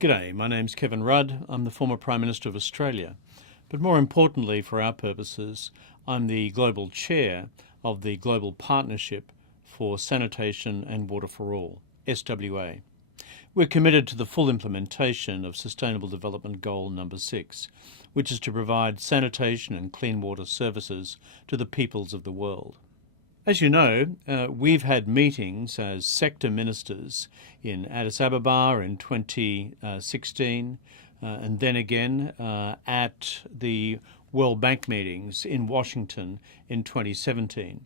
G'day, my name's Kevin Rudd. I'm the former Prime Minister of Australia. But more importantly for our purposes, I'm the Global Chair of the Global Partnership for Sanitation and Water for All, SWA. We're committed to the full implementation of Sustainable Development Goal number 6, which is to provide sanitation and clean water services to the peoples of the world. As you know, we've had meetings as sector ministers in Addis Ababa in 2016, and then again at the World Bank meetings in Washington in 2017.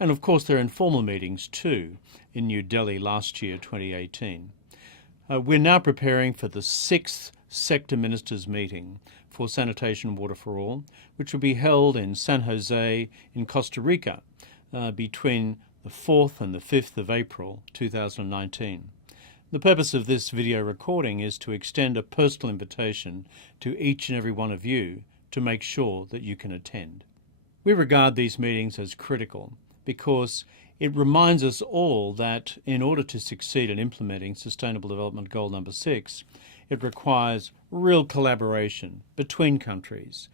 And of course there are informal meetings too in New Delhi last year, 2018. We're now preparing for the 6th sector ministers meeting for Sanitation and Water for All, which will be held in San Jose in Costa Rica between the 4th and the 5th of April 2019. The purpose of this video recording is to extend a personal invitation to each and every one of you to make sure that you can attend. We regard these meetings as critical because it reminds us all that in order to succeed in implementing Sustainable Development Goal number 6, it requires real collaboration between countries,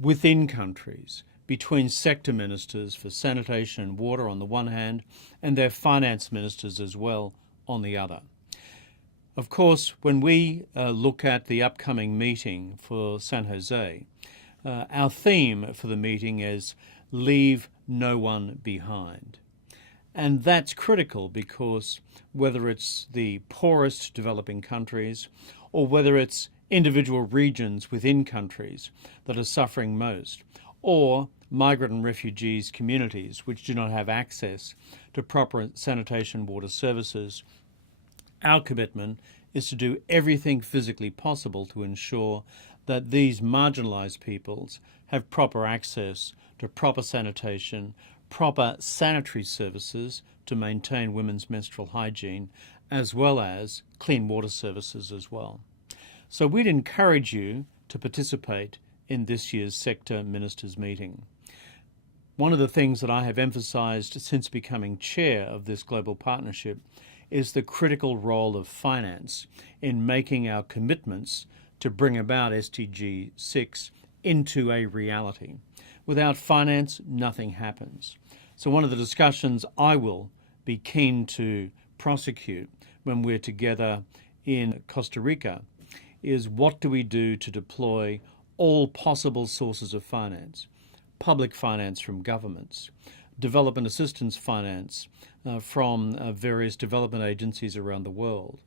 within countries, between sector ministers for sanitation and water on the one hand, and their finance ministers as well on the other. Of course, when we look at the upcoming meeting for San Jose, our theme for the meeting is Leave No One Behind. And that's critical because whether it's the poorest developing countries or whether it's individual regions within countries that are suffering most, or migrant and refugees communities which do not have access to proper sanitation water services, our commitment is to do everything physically possible to ensure that these marginalised peoples have proper access to proper sanitation, proper sanitary services to maintain women's menstrual hygiene, as well as clean water services as well. So we'd encourage you to participate in this year's sector ministers meeting. One of the things that I have emphasised since becoming chair of this global partnership is the critical role of finance in making our commitments to bring about SDG 6 into a reality. Without finance, nothing happens. So one of the discussions I will be keen to prosecute when we're together in Costa Rica is what do we do to deploy all possible sources of finance, public finance from governments, development assistance finance from various development agencies around the world,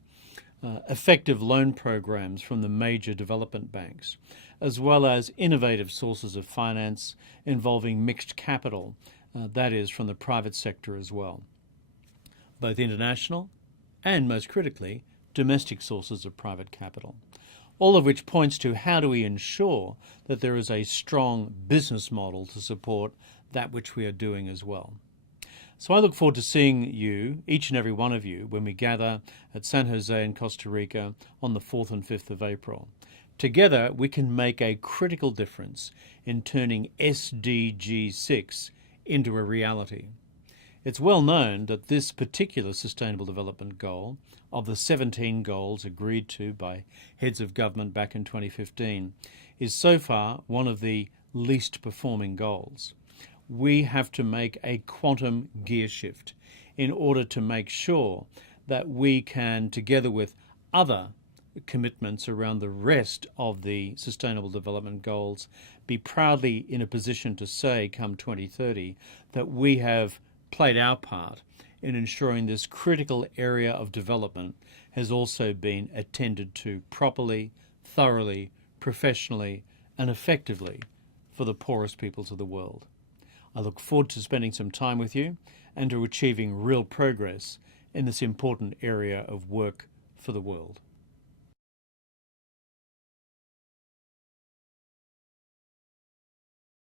effective loan programs from the major development banks, as well as innovative sources of finance involving mixed capital, that is from the private sector as well, both international and, most critically, domestic sources of private capital. All of which points to how do we ensure that there is a strong business model to support that which we are doing as well. So I look forward to seeing you, each and every one of you, when we gather at San Jose in Costa Rica on the 4th and 5th of April. Together we can make a critical difference in turning SDG 6 into a reality. It's well known that this particular Sustainable Development Goal, of the 17 goals agreed to by heads of government back in 2015, is so far one of the least performing goals. We have to make a quantum gear shift in order to make sure that we can, together with other commitments around the rest of the Sustainable Development Goals, be proudly in a position to say, come 2030, that we have played our part in ensuring this critical area of development has also been attended to properly, thoroughly, professionally, and effectively for the poorest peoples of the world. I look forward to spending some time with you and to achieving real progress in this important area of work for the world.